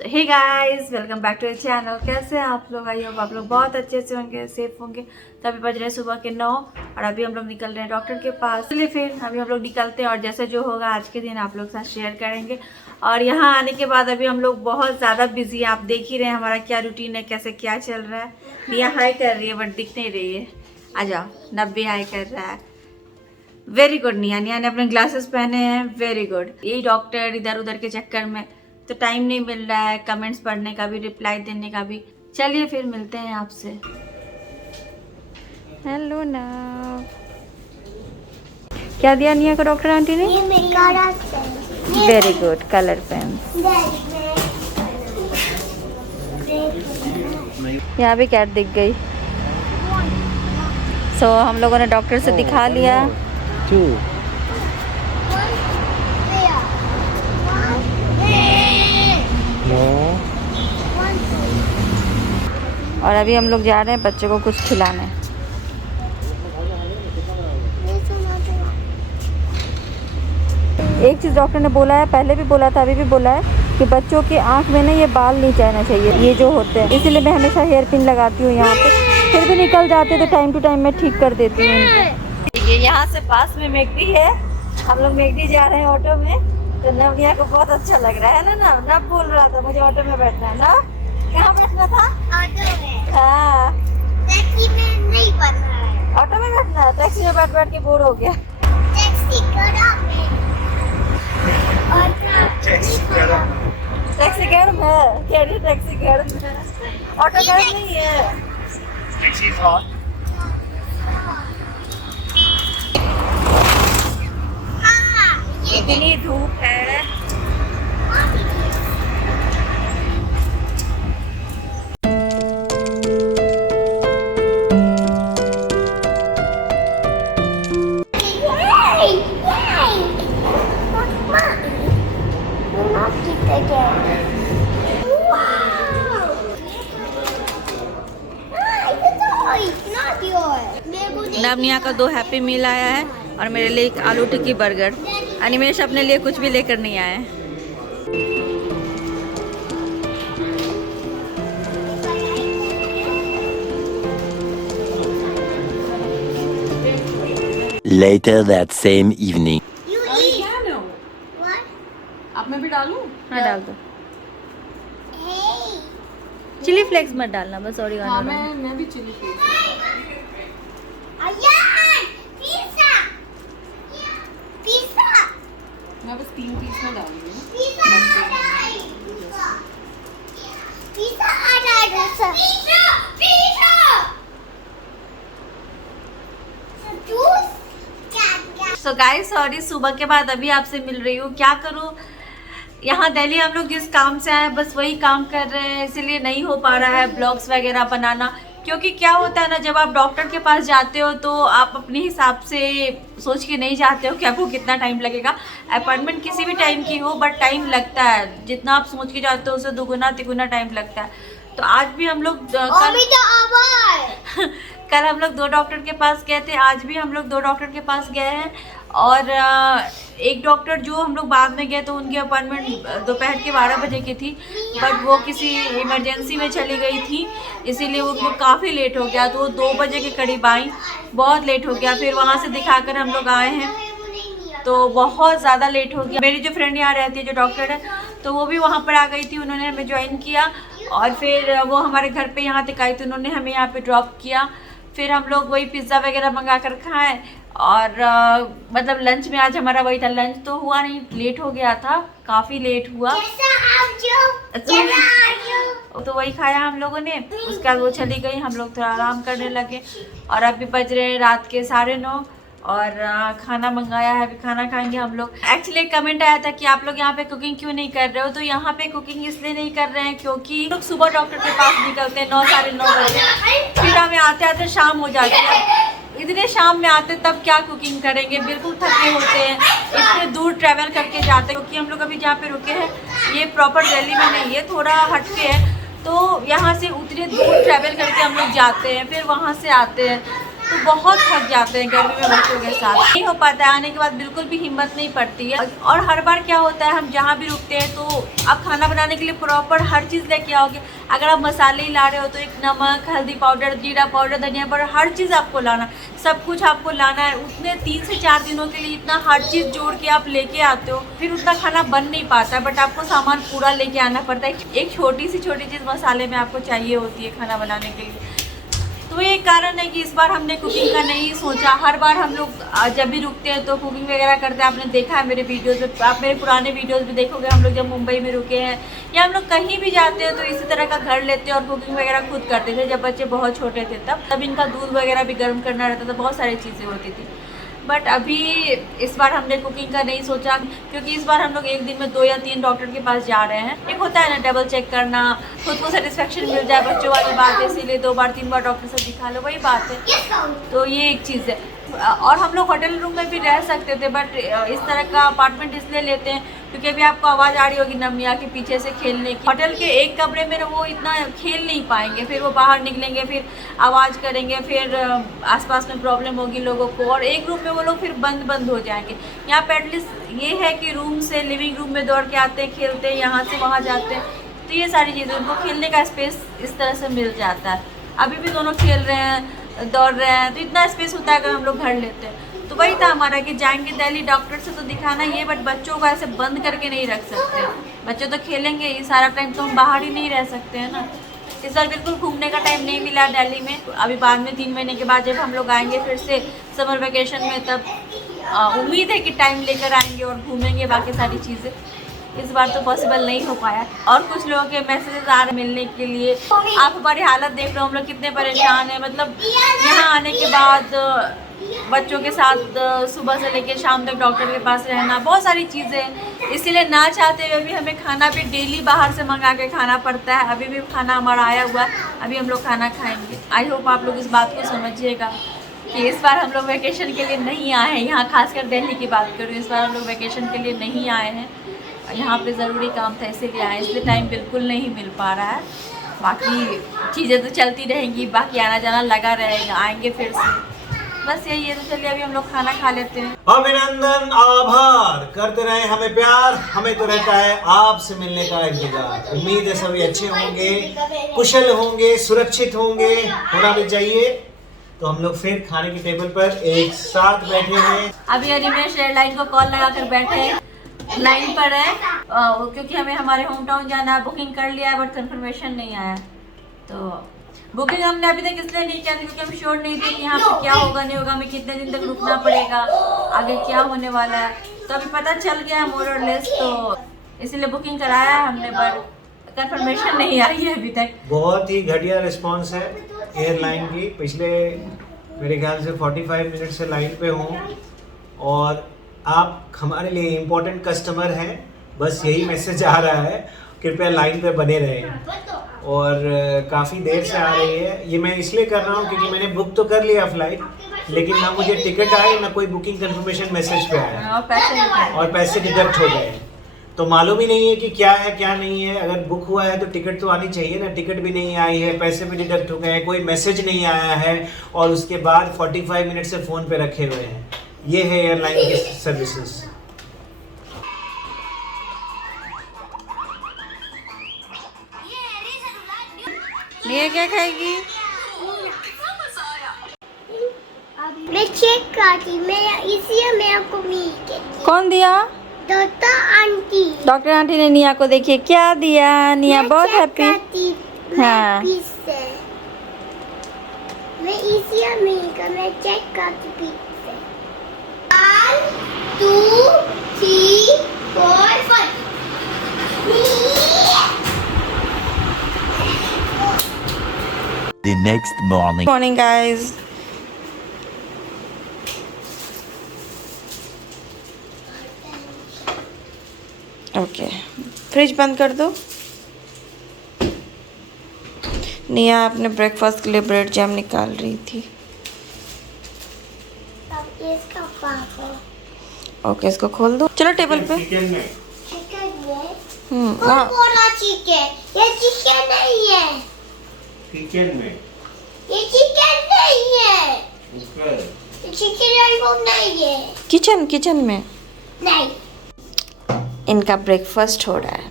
Hey guys, welcome back to the channel. कैसे हैं आप लोग? आई होप आप लोग बहुत अच्छे से होंगे, सेफ होंगे। तो अभी बज रहे हैं सुबह के 9 और अभी हम लोग निकल रहे हैं डॉक्टर के पास। चलिए फिर अभी हम लोग निकलते हैं और जैसे जो होगा आज के दिन आप लोग साथ शेयर करेंगे। और यहाँ आने के बाद अभी हम लोग बहुत ज़्यादा बिजी हैं। आप देख ही रहे हैं हमारा क्या रूटीन है, कैसे क्या चल रहा है। मिया हाई कर रही है बट दिख नहीं रही है। आ जाओ, 90 हाई कर रहा है। Very good. निया ने अपने ग्लासेस पहने हैं। Very good. यही डॉक्टर इधर उधर के चक्कर में तो टाइम नहीं मिल रहा है कमेंट्स पढ़ने का भी, रिप्लाई देने का भी। चलिए फिर मिलते हैं आपसे। हेलो ना, क्या दिया निया को डॉक्टर आंटी ने? Very good, colour pen. यहाँ भी कैट दिख गई। सो हम लोगों ने डॉक्टर से दिखा लिया। और अभी हम लोग जा रहे हैं बच्चों को कुछ खिलाने। एक चीज़ डॉक्टर ने बोला है, पहले भी बोला था अभी भी बोला है कि बच्चों की आंख में ना ये बाल नहीं जाना चाहिए, ये जो होते हैं। इसीलिए मैं हमेशा हेयर पिन लगाती हूँ यहाँ पे। फिर भी निकल जाते तो टाइम टू टाइम मैं ठीक कर देती हूँ इनको। ये यहाँ से पास में मैकडी है। हम लोग मैकडी जा रहे हैं ऑटो में। तो नवनिया को बहुत अच्छा लग रहा है ना। नब बोल रहा था मुझे ऑटो में बैठना है ना। कहाँ बैठना था? ऑटो में। हाँ, टैक्सी में नहीं बैठना है, ऑटो में बैठना है। टैक्सी में बैठ बैठ के बोर हो गया। टैक्सी गर्म है। टैक्सी गर्म है। कह रही टैक्सी गर्म है, ऑटो गर्म नहीं है। Taxi is hot. इतनी धूप है। नवनिया का 2 हैप्पी मील आया है और मेरे लिए एक आलू टिक्की बर्गर। अनिमेश अपने लिए कुछ भी लेकर नहीं आए। Later that same evening. अब मैं भी डालूं? हाँ डाल दो। चिली फ्लेक्स मत डालना, बस ऑरिगेनो। हाँ मैं भी चिली फ्लेक्स। मैं बस 3 पीस में डालूंगी। सो गाइस, सॉरी सुबह के बाद अभी आपसे मिल रही हूँ। क्या करूँ, यहाँ दिल्ली हम लोग जिस काम से आए बस वही काम कर रहे हैं, इसीलिए नहीं हो पा रहा है ब्लॉग्स वगैरह बनाना। क्योंकि क्या होता है ना, जब आप डॉक्टर के पास जाते हो तो आप अपने हिसाब से सोच के नहीं जाते हो कि आपको कितना टाइम लगेगा। अपॉइंटमेंट किसी भी टाइम की हो बट टाइम लगता है। जितना आप सोच के जाते हो उससे दुगुना तिगुना टाइम लगता है। तो आज भी हम लोग कल हम लोग 2 डॉक्टर के पास गए थे, आज भी हम लोग 2 डॉक्टर के पास गए हैं। और एक डॉक्टर जो हम लोग बाद में गए तो उनकी अपॉइंटमेंट दोपहर के 12 बजे की थी, बट वो किसी इमरजेंसी में चली गई थी, इसीलिए उनको काफ़ी लेट हो गया। तो वो 2 बजे के करीब आई, बहुत लेट हो गया। फिर वहाँ से दिखाकर हम लोग आए हैं तो बहुत ज़्यादा लेट हो गया। मेरी जो फ्रेंड यहाँ रहती है जो डॉक्टर है, तो वो भी वहाँ पर आ गई थी, उन्होंने हमें ज्वाइन किया। और फिर वो हमारे घर पे यहाँ तक आई, तो उन्होंने हमें यहाँ पे ड्रॉप किया। फिर हम लोग वही पिज़्ज़ा वगैरह मंगा कर खाएँ। और मतलब लंच में आज हमारा वही था। लंच तो हुआ नहीं, लेट हो गया था, काफ़ी लेट हुआ। तो वही खाया हम लोगों ने। उसके बाद वो चली गई, हम लोग थोड़ा आराम करने लगे। और अभी बज रहे हैं रात के 9:30 और खाना मंगाया है, अभी खाना खाएंगे हम लोग। एक्चुअली एक कमेंट आया था कि आप लोग यहाँ पे कुकिंग क्यों नहीं कर रहे हो। तो यहाँ पे कुकिंग इसलिए नहीं कर रहे हैं क्योंकि लोग सुबह डॉक्टर के पास निकलते हैं 9 साढ़े 9 बजे, फिर हमें आते आते शाम हो जाती है। इतने शाम में आते तब क्या कुकिंग करेंगे, बिल्कुल थके होते हैं। इतने दूर ट्रैवल करके जाते हैं, क्योंकि हम लोग अभी जहाँ पे रुके हैं ये प्रॉपर दिल्ली में नहीं है, थोड़ा हटके है। तो यहाँ से उतने दूर ट्रैवल करके हम लोग जाते हैं, फिर वहाँ से आते हैं। तो बहुत थक जाते हैं गर्मी में बच्चों के साथ, नहीं हो पाता है। आने के बाद बिल्कुल भी हिम्मत नहीं पड़ती है। और हर बार क्या होता है, हम जहाँ भी रुकते हैं तो आप खाना बनाने के लिए प्रॉपर हर चीज़ लेके आओगे। अगर आप मसाले ही ला रहे हो तो एक नमक, हल्दी पाउडर, जीरा पाउडर, धनिया पाउडर, हर चीज़ आपको लाना, सब कुछ आपको लाना है। उतने 3 से 4 दिनों के लिए इतना हर चीज़ जोड़ के आप लेके आते हो, फिर उतना खाना बन नहीं पाता है। बट आपको सामान पूरा लेके आना पड़ता है। एक छोटी सी चीज़ मसाले में आपको चाहिए होती है खाना बनाने के लिए। तो ये कारण है कि इस बार हमने कुकिंग का नहीं सोचा। हर बार हम लोग जब भी रुकते हैं तो कुकिंग वगैरह करते हैं। आपने देखा है मेरे वीडियोज़ में, आप मेरे पुराने वीडियोज़ भी देखोगे। हम लोग जब मुंबई में रुके हैं या हम लोग कहीं भी जाते हैं तो इसी तरह का घर लेते हैं और कुकिंग वगैरह खुद करते थे। जब बच्चे बहुत छोटे थे तब इनका दूध वगैरह भी गर्म करना रहता था, बहुत सारी चीज़ें होती थी। बट अभी इस बार हमने कुकिंग का नहीं सोचा, क्योंकि इस बार हम लोग एक दिन में 2 या 3 डॉक्टर के पास जा रहे हैं। एक होता है ना डबल चेक करना, खुद को सेटिस्फेक्शन मिल जाए, बच्चों वाली बात है, इसीलिए 2 बार 3 बार डॉक्टर से दिखा लो, वही बात है। तो ये एक चीज़ है। और हम लोग होटल रूम में भी रह सकते थे, बट इस तरह का अपार्टमेंट इसलिए लेते हैं क्योंकि अभी आपको आवाज़ आ रही होगी नमिया के पीछे से खेलने की। होटल के एक कमरे में वो इतना खेल नहीं पाएंगे, फिर वो बाहर निकलेंगे, फिर आवाज़ करेंगे, फिर आसपास में प्रॉब्लम होगी लोगों को, और एक रूम में वो लोग फिर बंद हो जाएंगे। यहाँ पे एटलीस्ट ये है कि रूम से लिविंग रूम में दौड़ के आते हैं, खेलते हैं, यहाँ से वहाँ जाते हैं, तो ये सारी चीज़ें उनको खेलने का स्पेस इस तरह से मिल जाता है। अभी भी दोनों खेल रहे हैं, दौड़ रहे हैं, तो इतना स्पेस होता है अगर हम लोग घर लेते हैं। तो वही था हमारा कि जाएंगे दिल्ली डॉक्टर से तो दिखाना ये, बट बच्चों को ऐसे बंद करके नहीं रख सकते। बच्चे तो खेलेंगे ये सारा टाइम, तो हम बाहर ही नहीं रह सकते हैं ना। इस बार बिल्कुल घूमने का टाइम नहीं मिला दिल्ली में। अभी बाद में 3 महीने के बाद जब हम लोग आएंगे फिर से समर वेकेशन में, तब उम्मीद है कि टाइम लेकर आएंगे और घूमेंगे बाकी सारी चीज़ें। इस बार तो पॉसिबल नहीं हो पाया। और कुछ लोगों के मैसेजेस आ रहे मिलने के लिए। आप हमारी हालत देख रहे हो, हम लोग कितने परेशान हैं। मतलब यहाँ आने के बाद बच्चों के साथ सुबह से लेकर शाम तक डॉक्टर के पास रहना, बहुत सारी चीज़ें, इसीलिए ना चाहते हुए भी हमें खाना भी डेली बाहर से मंगा के खाना पड़ता है। अभी भी खाना हमारा आया हुआ है, अभी हम लोग खाना खाएंगे। आई होप आप लोग इस बात को समझिएगा कि इस बार हम लोग वेकेशन के लिए नहीं आए हैं। यहाँ खासकर दिल्ली की बात करूँ, इस बार हम लोग वेकेशन के लिए नहीं आए हैं। यहाँ पे ज़रूरी काम था इसीलिए आए, इसलिए टाइम बिल्कुल नहीं मिल पा रहा है। बाकी चीज़ें तो चलती रहेंगी, बाकी आना जाना लगा रहेगा, आएंगे फिर से, बस यही है। तो चलिए अभी हम लोग खाना खा लेते हैं। अभिनंदन, आभार, करते रहे हमें प्यार, हमें तो रहता है आपसे मिलने का इंतजार। उम्मीद है सभी अच्छे होंगे, कुशल होंगे, सुरक्षित होंगे, होना भी चाहिए। तो हम लोग फिर खाने की टेबल पर एक साथ बैठे हैं। अभी अनिमेश एयरलाइन को कॉल लगाकर बैठे लाइन पर है, क्योंकि हमें हमारे होम टाउन जाना है। बुकिंग कर लिया है बट कंफर्मेशन नहीं आया। तो बुकिंग हमने अभी तक इसलिए नहीं किया क्योंकि हम श्योर नहीं थे कि यहाँ पे क्या होगा नहीं होगा, हमें कितने दिन तक रुकना पड़ेगा, आगे क्या होने वाला है। तो अभी पता चल गया मोर और लेस, तो इसलिए बुकिंग कराया है हमने, बट कंफर्मेशन नहीं आई है अभी तक। बहुत ही घटिया रिस्पांस है एयरलाइन की। पिछले मेरे ख्याल से 45 मिनट से लाइन पे हूँ और आप हमारे लिए इम्पोर्टेंट कस्टमर हैं, बस यही मैसेज आ रहा है, कृपया लाइन पे बने रहें। और काफ़ी देर से आ रही है। ये मैं इसलिए कर रहा हूँ क्योंकि मैंने बुक तो कर लिया फ्लाइट, लेकिन ना मुझे टिकट आए ना कोई बुकिंग कंफर्मेशन मैसेज पे आया, और पैसे डिडक्ट हो गए। तो मालूम ही नहीं है कि क्या है क्या नहीं है। अगर बुक हुआ है तो टिकट तो आनी चाहिए ना, टिकट भी नहीं आई है, पैसे भी डिडक्ट हो गए हैं, कोई मैसेज नहीं आया है, और उसके बाद 45 मिनट से फ़ोन पे रखे हुए हैं। ये है एयरलाइन की सर्विसेज। ये क्या खाएगी? मैं चेक करती, मैं इसलिए मेरे को मिल गई। कौन दिया? Doctor aunty. डॉक्टर आंटी ने निया को देखिए क्या दिया। निया बहुत हैप्पी। हाँ। मैं इसलिए मिल गई, मैं चेक करती पीछे। 1 2 3 4 5। The next morning. Morning guys. Okay, fridge बंद कर दो। निया अपने ब्रेकफास्ट के लिए ब्रेड जैम निकाल रही थी। अब इसका पापा। ओके, इसको खोल दो। चलो टेबल पे। चिकन में हाँ। बोला चिकन, ये चिकन नहीं है। किचन में ये चिकन नहीं है। चिकन लॉलीपॉप नहीं है। किचन में नहीं। इनका ब्रेकफास्ट हो रहा है।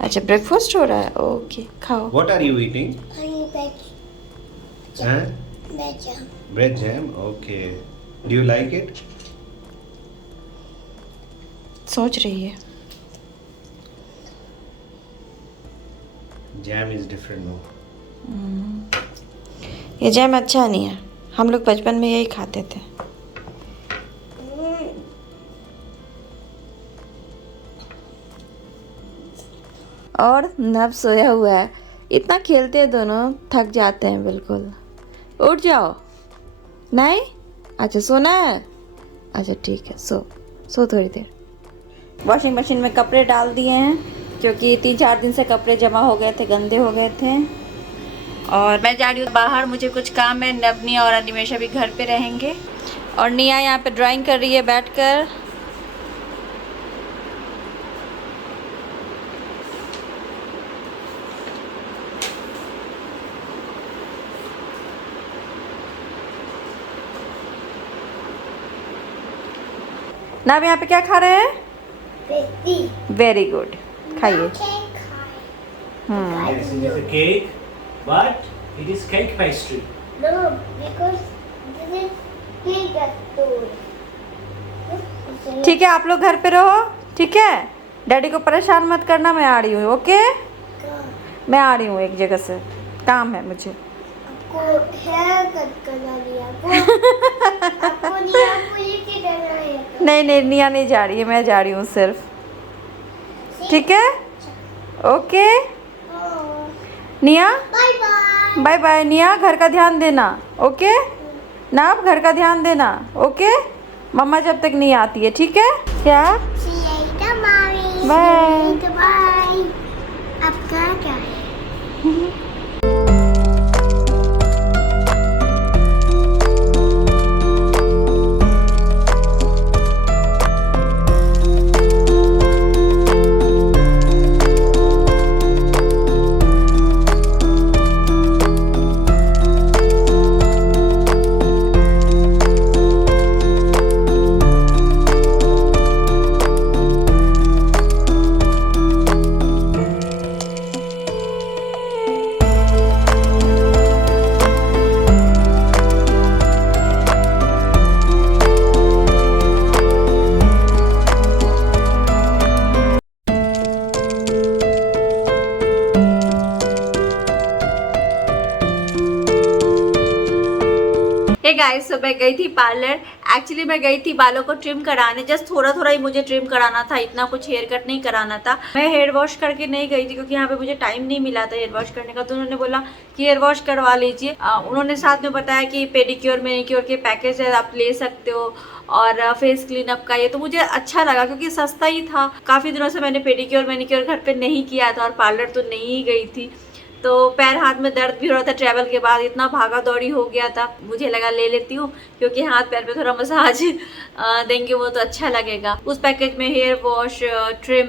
अच्छा ब्रेकफास्ट हो रहा है, ओके खाओ। What are you eating? Huh? Bread jam. Okay. Do you like it? सोच रही है। Jam is different, no? ये जैम अच्छा नहीं है, हम लोग बचपन में यही खाते थे। और नब सोया हुआ है, इतना खेलते हैं दोनों, थक जाते हैं बिल्कुल। उठ जाओ। नहीं, अच्छा सोना है, अच्छा ठीक है, सो थोड़ी देर। वॉशिंग मशीन में कपड़े डाल दिए हैं क्योंकि 3-4 दिन से कपड़े जमा हो गए थे, गंदे हो गए थे। और मैं जा रही हूँ बाहर, मुझे कुछ काम है। नवनी और अनिमेशा भी घर पे रहेंगे और निया यहाँ पे ड्राइंग कर रही है बैठकर। ना अब यहाँ पे क्या खा रहे हैं? वेरी गुड, खाइए। Yes, it is a cake, but it is cake pastry. No, because this is cake toy. ठीक है, आप लोग घर पे रहो, ठीक है? डैडी को परेशान मत करना, मैं आ रही हूँ, ओके? मैं आ रही हूँ एक जगह से, काम है मुझे। आपको हेयर कट करना लिया आपको नहीं, आपको ये क्या करना है? नहीं, निया नहीं जा रही है, मैं जा रही हूँ सिर्फ, ठीक है? ओके निया, बाय बाय। Bye bye. निया घर का ध्यान देना, ओके ना? आप घर का ध्यान देना, ओके? मम्मा जब तक नहीं आती है, ठीक है? क्या See you later, mommy. Bye. See you later, bye. अब कहाँ क्या है? गाइस, तो मैं गई थी पार्लर। एक्चुअली मैं गई थी बालों को ट्रिम कराने, जस्ट थोड़ा थोड़ा ही मुझे ट्रिम कराना था, इतना कुछ हेयर कट नहीं कराना था। मैं हेयर वॉश करके नहीं गई थी क्योंकि यहाँ पे मुझे टाइम नहीं मिला था हेयर वॉश करने का, तो उन्होंने बोला कि हेयर वॉश करवा लीजिए। उन्होंने साथ में बताया कि पेडिक्योर मैनिक्योर के पैकेज है, आप ले सकते हो, और फेस क्लीनअप का ये, तो मुझे अच्छा लगा क्योंकि सस्ता ही था। काफ़ी दिनों से मैंने पेडिक्योर मैनिक्योर घर पे नहीं किया था और पार्लर तो नहीं गई थी, तो पैर हाथ में दर्द भी हो रहा था ट्रैवल के बाद, इतना भागा दौड़ी हो गया था। मुझे लगा ले लेती हूँ क्योंकि हाथ पैर पे थोड़ा मसाज देंगे वो तो अच्छा लगेगा। उस पैकेज में hair wash, trim,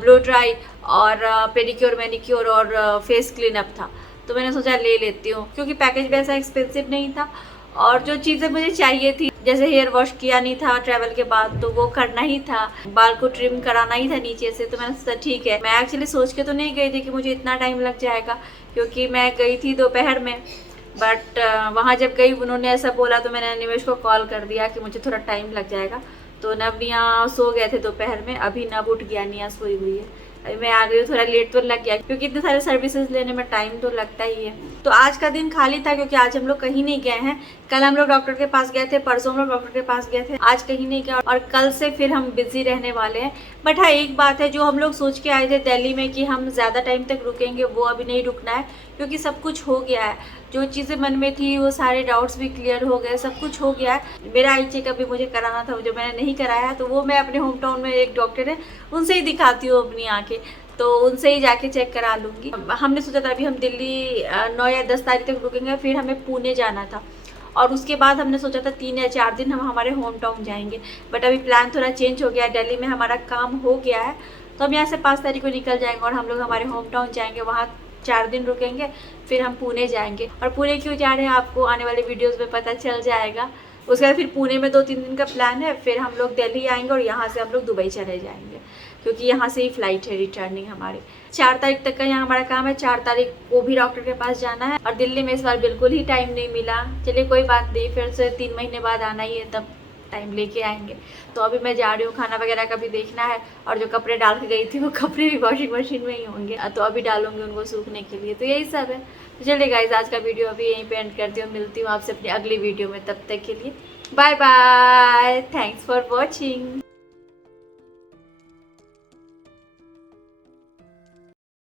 blow dry और पेडिक्योर मैनिक्योर और फेस क्लीनअप था, तो मैंने सोचा ले लेती हूँ क्योंकि पैकेज भी ऐसा एक्सपेंसिव नहीं था। और जो चीज़ें मुझे चाहिए थी, जैसे हेयर वॉश किया नहीं था ट्रैवल के बाद तो वो करना ही था, बाल को ट्रिम कराना ही था नीचे से, तो मैंने सोचा ठीक है। मैं एक्चुअली सोच के तो नहीं गई थी कि मुझे इतना टाइम लग जाएगा क्योंकि मैं गई थी दोपहर में, बट वहाँ जब गई उन्होंने ऐसा बोला तो मैंने निवेश को कॉल कर दिया कि मुझे थोड़ा टाइम लग जाएगा। तो नब निया सो गए थे दोपहर में, अभी नब उठ गया, निया सोई हुई है। अभी मैं आ गई हूँ, थोड़ा लेट तो लग गया क्योंकि इतने सारे सर्विसेज लेने में टाइम तो लगता ही है। तो आज का दिन खाली था क्योंकि आज हम लोग कहीं नहीं गए हैं। कल हम लोग डॉक्टर के पास गए थे, परसों हम लोग डॉक्टर के पास गए थे, आज कहीं नहीं गए और कल से फिर हम बिजी रहने वाले हैं। बट हाँ, एक बात है, जो हम लोग सोच के आए थे दिल्ली में कि हम ज़्यादा टाइम तक रुकेंगे, वो अभी नहीं रुकना है क्योंकि सब कुछ हो गया है। जो चीज़ें मन में थी वो सारे डाउट्स भी क्लियर हो गए, सब कुछ हो गया है। मेरा आई चेकअप भी मुझे कराना था, जो मैंने नहीं कराया है, तो वो मैं अपने होम टाउन में एक डॉक्टर है उनसे ही दिखाती हूँ अपनी आँखें, तो उनसे ही जाके चेक करा लूँगी। हमने सोचा था अभी हम दिल्ली 9 या 10 तारीख तक रुकेंगे, फिर हमें पुणे जाना था और उसके बाद हमने सोचा था 3 या 4 दिन हम हमारे होम टाउन जाएंगे। बट अभी प्लान थोड़ा चेंज हो गया, दिल्ली में हमारा काम हो गया है, तो हम यहाँ से 5 तारीख को निकल जाएंगे और हम लोग हमारे होम टाउन जाएंगे। वहाँ 4 दिन रुकेंगे, फिर हम पुणे जाएंगे। और पुणे क्यों जा रहे हैं आपको आने वाले वीडियोस में पता चल जाएगा। उसके बाद फिर पुणे में 2-3 दिन का प्लान है, फिर हम लोग दिल्ली आएंगे और यहाँ से हम लोग दुबई चले जाएंगे, क्योंकि यहाँ से ही फ़्लाइट है रिटर्निंग हमारी। 4 तारीख तक का यहाँ हमारा काम है, 4 तारीख को भी डॉक्टर के पास जाना है। और दिल्ली में इस बार बिल्कुल ही टाइम नहीं मिला। चलिए कोई बात नहीं, फिर से 3 महीने बाद आना ही है, तब टाइम लेके आएंगे। तो अभी मैं जा रही हूँ, खाना वगैरह का भी देखना है, और जो कपड़े डाल के गई थी वो कपड़े भी वॉशिंग मशीन में ही होंगे, तो अभी डालूंगी उनको सूखने के लिए। तो यही सब है। तो चलिए गाइज, आज का वीडियो अभी यहीं पे एंड करती हूँ। मिलती हूँ आपसे अपनी अगली वीडियो में, तब तक के लिए bye bye, thanks for watching.